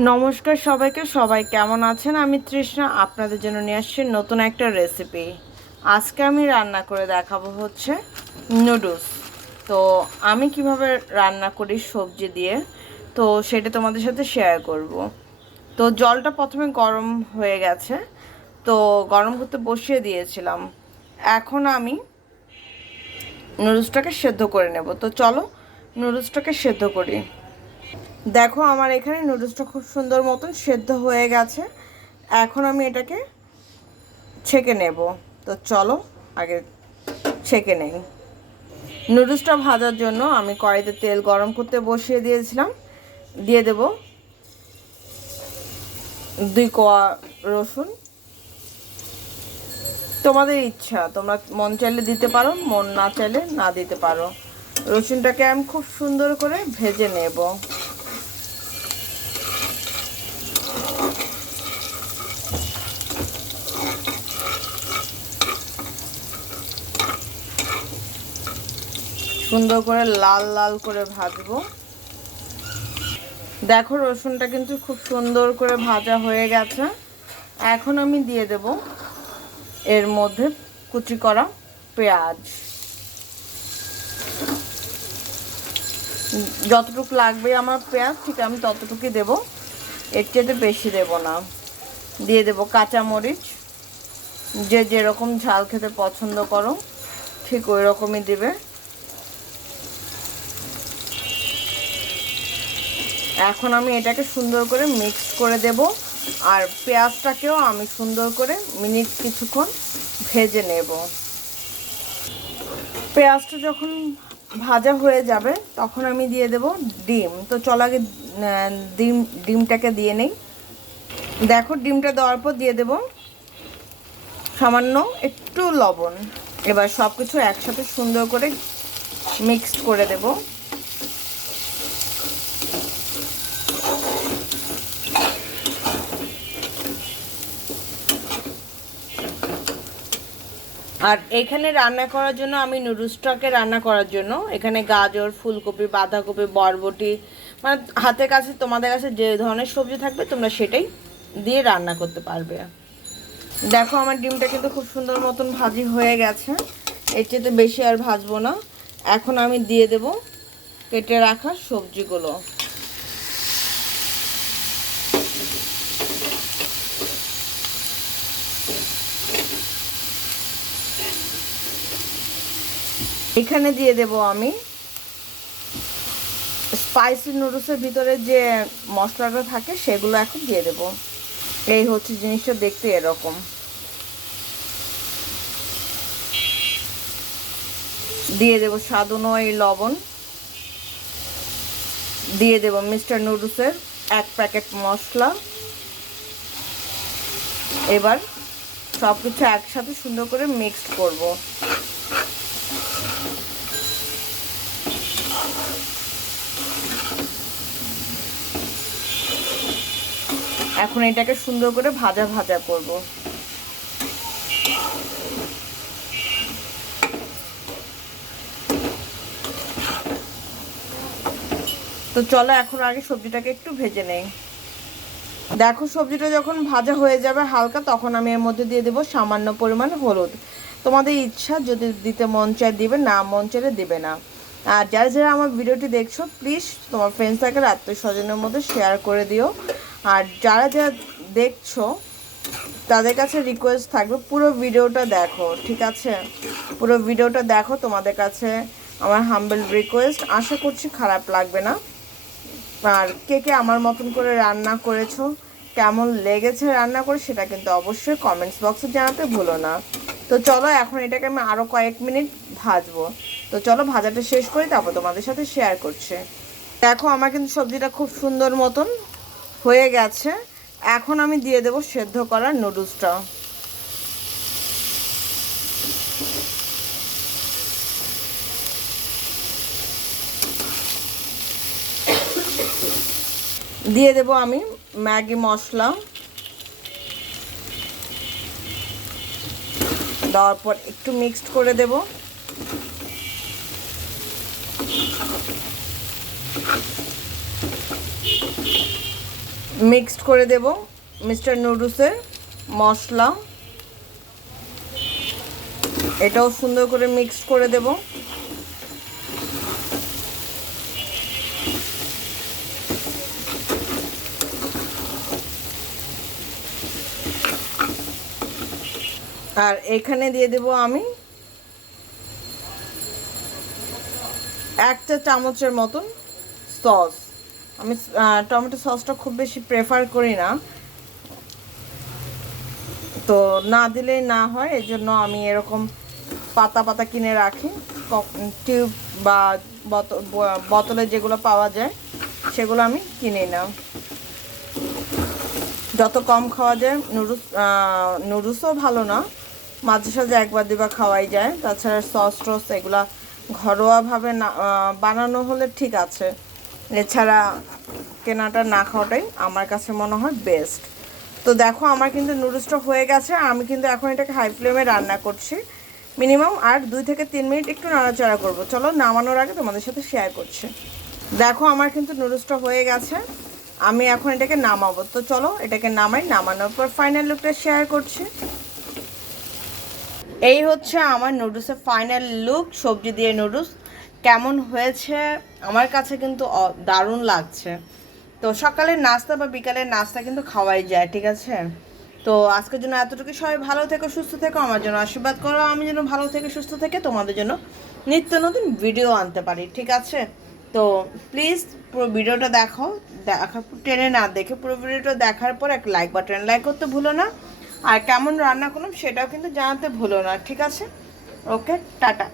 নমস্কার সবাইকে, সবাই কেমন আছেন? আমি তৃষ্ণা, আপনাদের জন্য নিয়ে আসছি নতুন একটা রেসিপি আজকে আমি রান্না করে দেখাবো হচ্ছে নুডলস তো আমি কীভাবে রান্না করি সবজি দিয়ে, তো সেটা তোমাদের সাথে শেয়ার করব। তো জলটা প্রথমে গরম হয়ে গেছে, তো গরম করতে বসিয়ে দিয়েছিলাম। এখন আমি নুডলসটাকে সেদ্ধ করে নেব। তো চলো নুডলসটাকে সেদ্ধ করি। দেখো আমার এখানে নুডলসটা খুব সুন্দর মতন সেদ্ধ হয়ে গেছে। এখন আমি এটাকে ছেঁকে নেব। তো চলো, আগে ছেঁকে নেই। নুডলসটা ভাজার জন্য আমি কড়াইতে তেল গরম করতে বসিয়ে দিয়েছিলাম। দিয়ে দেব দুই কোয়া রসুন। তোমাদের ইচ্ছা, তোমরা মন চাইলে দিতে পারো, মন না চাইলে না দিতে পারো। রসুনটাকে আমি খুব সুন্দর করে ভেজে নেব। সুন্দর করে লাল লাল করে ভাজবো। দেখো, রসুনটা কিন্তু খুব সুন্দর করে ভাজা হয়ে গেছে। এখন আমি দিয়ে দেব এর মধ্যে কুচি করা পেঁয়াজ। যতটুকু লাগবে আমার পেঁয়াজ, ঠিক আমি ততটুকুই দেব। এর চেয়ে বেশি দেব না। দিয়ে দেব কাঁচামরিচ। যে যেরকম ঝাল খেতে পছন্দ করো, ঠিক ওই রকমই দেবে। এখন আমি এটাকে সুন্দর করে মিক্স করে দেব। আর পেঁয়াজটাকেও আমি সুন্দর করে মিনিট কিছুক্ষণ ভেজে নেব। পেঁয়াজটা যখন ভাজা হয়ে যাবে, তখন আমি দিয়ে দেব ডিম। তো চল আগে ডিম, ডিমটাকে দিয়ে নেই। দেখো, ডিমটা দেওয়ার পর দিয়ে দেব সামান্য একটু লবণ। এবার সব কিছু একসাথে সুন্দর করে মিক্সড করে দেবো। আর এখানে রান্না করার জন্য আমি নুডলসটাকে রান্না করার জন্য এখানে গাজর, ফুলকপি, বাঁধাকপি, বরবটি মানে হাতের কাছে তোমাদের কাছে যে ধরনের সবজি থাকবে তোমরা সেটাই দিয়ে রান্না করতে পারবে। দেখো আমার ডিমটা কিন্তু খুব সুন্দর মতন ভাজি হয়ে গেছে। এর চেয়ে তো বেশি আর ভাজবো না। এখন আমি দিয়ে দেব কেটে রাখা সবজিগুলো। এখানে দিয়ে দেব আমি স্পাইসি নুডলসের ভিতরে যে মশলাটা থাকে, সেগুলো এখন দিয়ে দেব। এই হচ্ছে জিনিসটা দেখতে এরকম। দিয়ে দেব স্বাদ অনুযায়ী লবণ। দিয়ে দেব মিস্টার নুডলসের এক প্যাকেট মশলা। এবার সব কিছু একসাথে সুন্দর করে মিক্সড করব। এখন এটাকে সুন্দর করে ভাজা ভাজা করব। তো চলো এখন আগে সবজিটাকে একটু ভেজে নেই। দেখো সবজিটা যখন ভাজা হয়ে যাবে হালকা, তখন আমি এর মধ্যে দিয়ে দেবো সামান্য পরিমাণ হলুদ। তোমাদের ইচ্ছা যদি দিতে মন চায় দিবে, না মন চাইলে দেবে না। আর যারা যারা আমার ভিডিওটি দেখছ প্লিজ তোমার ফ্রেন্ড সার্কেল আত্মীয় স্বজনের মধ্যে শেয়ার করে দিও। আর যারা যারা দেখছ, তাদের কাছে রিকোয়েস্ট থাকবে, পুরো ভিডিওটা দেখো, ঠিক আছে? পুরো ভিডিওটা দেখো, তোমাদের কাছে আমার হাম্বেল রিকোয়েস্ট আশা করছি খারাপ লাগবে না। আর কে কে আমার মতন করে রান্না করেছ, কেমন লেগেছে রান্না করে, সেটা কিন্তু অবশ্যই কমেন্টস বক্সে জানাতে ভুলো না। তো চলো, এখন এটাকে আমি আরও কয়েক মিনিট ভাজবো। তো চলো, ভাজাটা শেষ করি, তারপর তোমাদের সাথে শেয়ার করছে। দেখো, আমার কিন্তু সবজিটা খুব সুন্দর মতন হয়ে গেছে। এখন আমি দিয়ে দেব সেদ্ধ করা নুডলসটা। দিয়ে দেব আমি ম্যাগি মশলা। দেওয়ার পর একটু মিক্সড করে দেব। মিক্সড করে দেব মিস্টার নুডলসের মশলা। এটাও সুন্দর করে মিক্সড করে দেব। আর এখানে দিয়ে দেব আমি একটা চামচের মতন সস। আমি টমেটো সসটা খুব বেশি প্রেফার করি না। তো না দিলেই না হয়, এই জন্য আমি এরকম পাতা পাতা কিনে রাখি। টিউব বা বোত- বোতলে যেগুলো পাওয়া যায়, সেগুলো আমি কিনি না যত কম খাওয়া যায়, নুডলস নুডলসও ভালো না। মাঝে সাঝে একবার দুবার খাওয়াই যায়। তাছাড়া সস টস এগুলা ঘরোয়াভাবে না বানানো হলে ঠিক আছে। এছাড়া কেনাটা না খাওয়াটাই আমার কাছে মনে হয় বেস্ট তো দেখো আমার কিন্তু নুডলসটা হয়ে গেছে আমি কিন্তু এখন এটাকে হাই ফ্লেমে রান্না করছি। মিনিমাম আর দুই থেকে তিন মিনিট একটু নাড়াচাড়া করব। চলো নামানোর আগে তোমাদের সাথে শেয়ার করছি। দেখো আমার কিন্তু নুডলসটা হয়ে গেছে, আমি এখন এটাকে নামাবো। তো চলো এটাকে নামাই, নামানোর পর ফাইনাল লুকটা শেয়ার করছি। এই হচ্ছে আমার নুডলসের ফাইনাল লুক সবজি দিয়ে নুডলস কেমন হয়েছে? আমার কাছে কিন্তু দারুণ লাগছে। তো সকালের নাস্তা বা বিকালের নাস্তা কিন্তু খাওয়াই যায়, ঠিক আছে? তো আজকের জন্য এতটুকু সবাই ভালো থেকো, সুস্থ থেকো, আমার জন্য আশীর্বাদ করো। আমি যেন ভালো থেকে সুস্থ থেকে তোমাদের জন্য নিত্য নতুন ভিডিও আনতে পারি, ঠিক আছে? তো প্লিজ পুরো ভিডিওটা দেখো দেখা, টেনে না দেখে পুরো ভিডিওটা দেখার পর এক লাইক বা বাটন লাইক করতে ভুলো না। আর কেমন রান্না করলাম সেটাও কিন্তু জানাতে ভুলো না, ঠিক আছে? Okay tata.